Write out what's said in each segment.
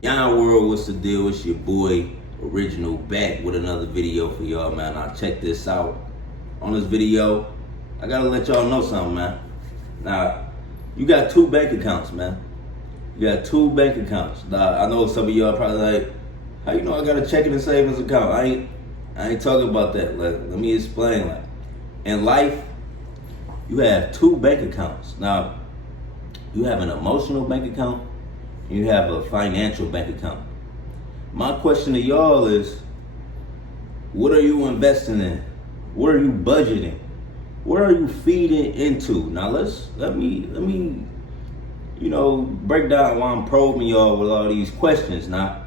Yon World, what's the deal? It's your boy Original back with another video for y'all, man. Now check this out. On this video, I gotta let y'all know something, man. Now, you got two bank accounts, man. You got two bank accounts. Now, I know some of y'all probably like, how you know I got a checking and savings account? I ain't talking about that. Let me explain. Like, in life, you have two bank accounts. Now, you have an emotional bank account. You have a financial bank account. My question to y'all is, what are you investing in? What are you budgeting? What are you feeding into? Now let me break down why I'm probing y'all with all these questions. Now,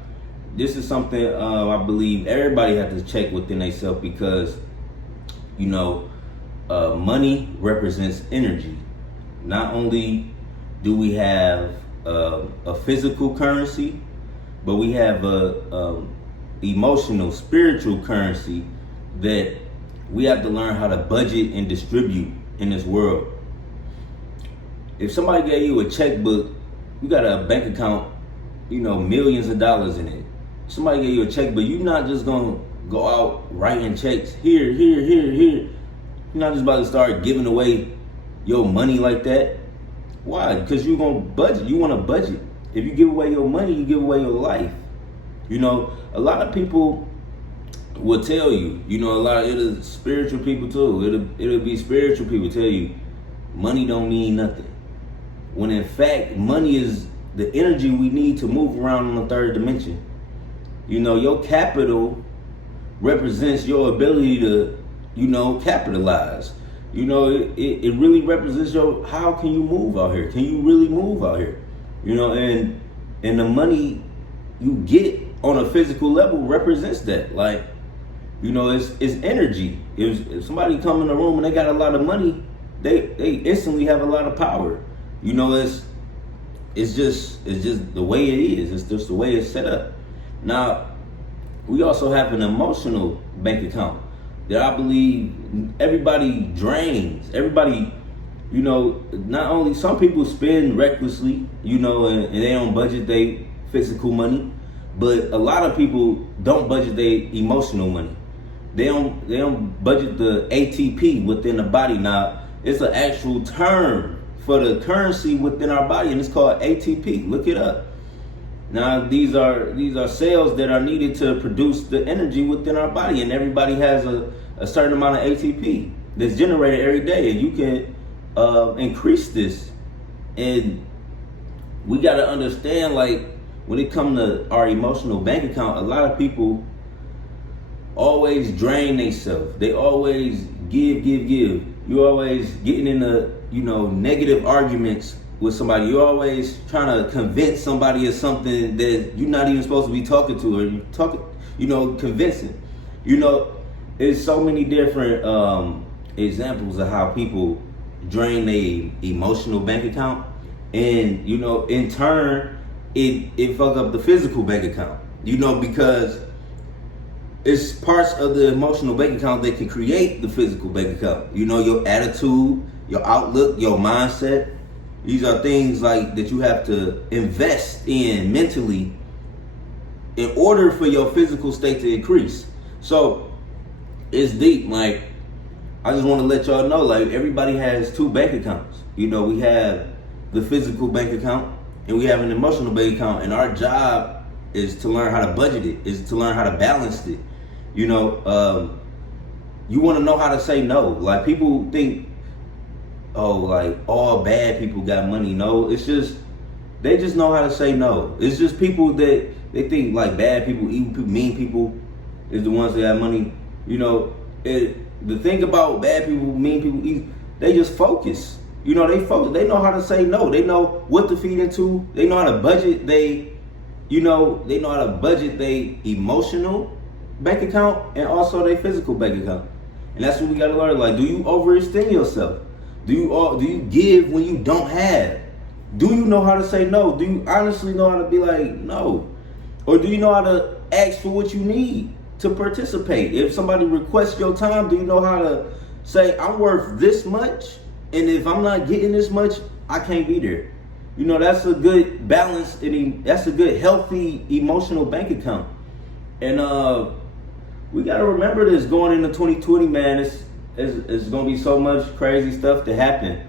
this is something I believe everybody has to check within themselves because money represents energy. Not only do we have a physical currency, but we have a emotional, spiritual currency that we have to learn how to budget and distribute in this world. If somebody gave you a checkbook, you got a bank account, millions of dollars in it. Somebody gave you a checkbook, you're not just gonna go out writing checks here. You're not just about to start giving away your money like that. Why? Because you're gonna budget. You want to budget. If you give away your money, you give away your life. A lot of people will tell you. It'll spiritual people too. It'll be spiritual people tell you, money don't mean nothing. When in fact, money is the energy we need to move around in the third dimension. Your capital represents your ability to, capitalize. It really represents how can you move out here? Can you really move out here? And the money you get on a physical level represents that. Like, it's energy. If somebody come in the room and they got a lot of money, they instantly have a lot of power. It's just the way it is. It's just the way it's set up. Now, we also have an emotional bank account that I believe everybody drains. Everybody, not only some people spend recklessly, and they don't budget their physical money, but a lot of people don't budget their emotional money. They don't budget the ATP within the body. Now, it's an actual term for the currency within our body, and it's called ATP. Look it up. Now, these are cells that are needed to produce the energy within our body, and everybody has a certain amount of ATP that's generated every day, and you can increase this. And we got to understand, like, when it comes to our emotional bank account, a lot of people always drain themselves. They always give. You're always getting into negative arguments with somebody. You're always trying to convince somebody of something that you're not even supposed to be talking to, or you talking, convincing. There's so many different examples of how people drain their emotional bank account, and in turn, it fuck up the physical bank account. Because it's parts of the emotional bank account that can create the physical bank account. Your attitude, your outlook, your mindset. These are things like that you have to invest in mentally in order for your physical state to increase. So it's deep. Like, I just want to let y'all know, like, everybody has two bank accounts. We have the physical bank account and we have an emotional bank account, and our job is to learn how to budget it, is to learn how to balance it. You want to know how to say no. Like, people think, oh, like, all bad people got money. No, it's just, they just know how to say no. It's just people that they think like bad people, evil people, mean people is the ones that have money. The thing about bad people, mean people, they just focus. They focus. They know how to say no. They know what to feed into. They know how to budget. They know how to budget their emotional bank account and also their physical bank account. And that's what we got to learn. Like, do you overextend yourself? Do you give when you don't have? Do you know how to say no? Do you honestly know how to be like, no? Or do you know how to ask for what you need to participate? If somebody requests your time, do you know how to say, I'm worth this much, and if I'm not getting this much, I can't be there? You know, that's a good balance, that's a good healthy emotional bank account. And we gotta remember this going into 2020, man. It's gonna be so much crazy stuff to happen.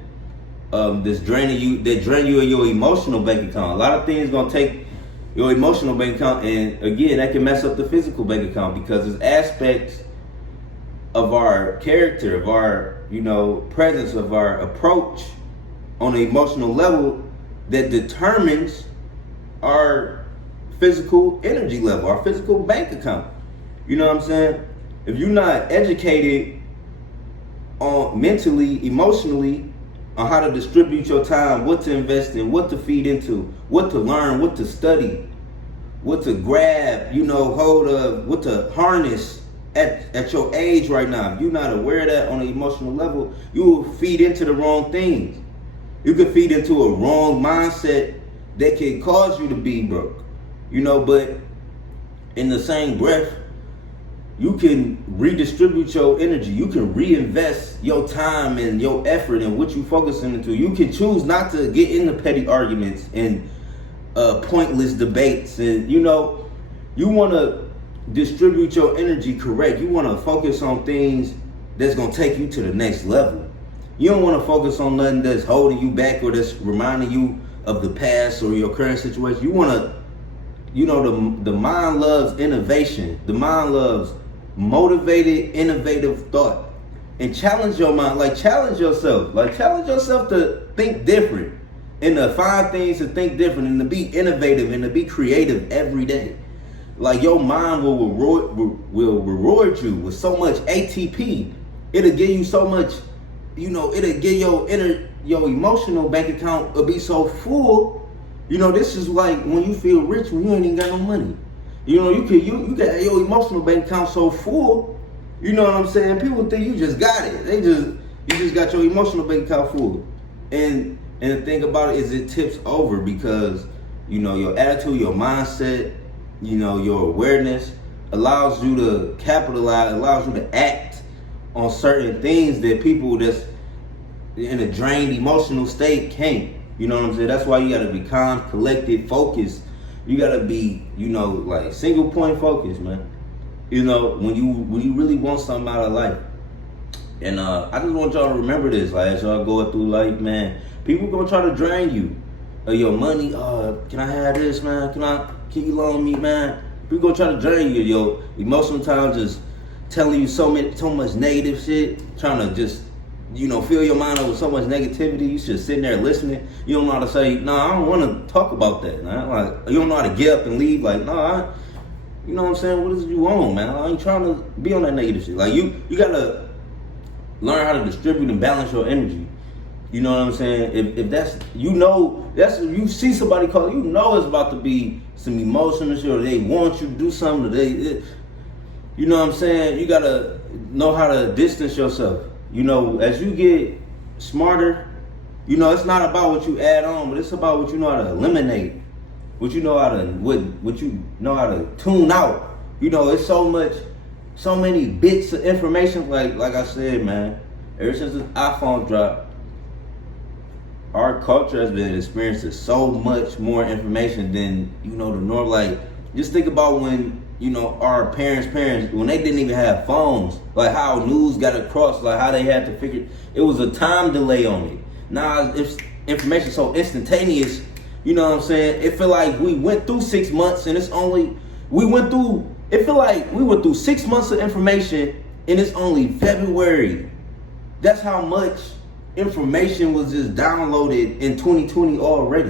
That drain you in your emotional bank account. A lot of things gonna take your emotional bank account, and again, that can mess up the physical bank account, because there's aspects of our character, of our, presence, of our approach on an emotional level that determines our physical energy level, our physical bank account. You know what I'm saying? If you're not educated on mentally, emotionally, on how to distribute your time, what to invest in, what to feed into, what to learn, what to study, what to grab, hold of, what to harness at your age right now. If you're not aware of that on an emotional level, you will feed into the wrong things. You could feed into a wrong mindset that can cause you to be broke. But in the same breath, you can redistribute your energy. You can reinvest your time and your effort and what you focusing into. You can choose not to get into petty arguments and pointless debates. And you want to distribute your energy correct. You want to focus on things that's going to take you to the next level. You don't want to focus on nothing that's holding you back or that's reminding you of the past or your current situation. You want to, the mind loves innovation. The mind loves motivated, innovative thought. And challenge your mind, challenge yourself to think different and to find things to think different and to be innovative and to be creative every day. Your mind will reward you with so much ATP. It'll give you so much, it'll give your emotional bank account will be so full. This is like when you feel rich when you ain't even got no money. You got your emotional bank account so full. You know what I'm saying? People think you just got it. You just got your emotional bank account full. And the thing about it is it tips over because, your attitude, your mindset, your awareness allows you to capitalize, allows you to act on certain things that people that's in a drained emotional state can't. You know what I'm saying? That's why you gotta be calm, collected, focused. You gotta be, single point focus, man. When you really want something out of life. And I just want y'all to remember this, as y'all go through life, man. People gonna try to drain you of your money. Can I have this, man? Can you loan me, man? People gonna try to drain you of your emotional time, just telling you so much negative shit, trying to just fill your mind up with so much negativity. You just sitting there listening. You don't know how to say, I don't want to talk about that, man. You don't know how to get up and leave. You know what I'm saying? What is it you want, man? I ain't trying to be on that negative shit. You gotta learn how to distribute and balance your energy. You know what I'm saying? If that's you see somebody call, it's about to be some emotional shit, or they want you to do something. You know what I'm saying? You gotta know how to distance yourself. As you get smarter, it's not about what you add on, but it's about what you know how to eliminate, what you know how to tune out. It's so many bits of information. Like I said, man, ever since the iPhone dropped, our culture has been experiencing so much more information than the norm. Just think about when our parents, when they didn't even have phones, how news got across, how they had to figure, it was a time delay on it. Now, if information so instantaneous, you know what I'm saying? It feel like we went through 6 months and it feel like we went through 6 months of information and it's only February. That's how much information was just downloaded in 2020 already.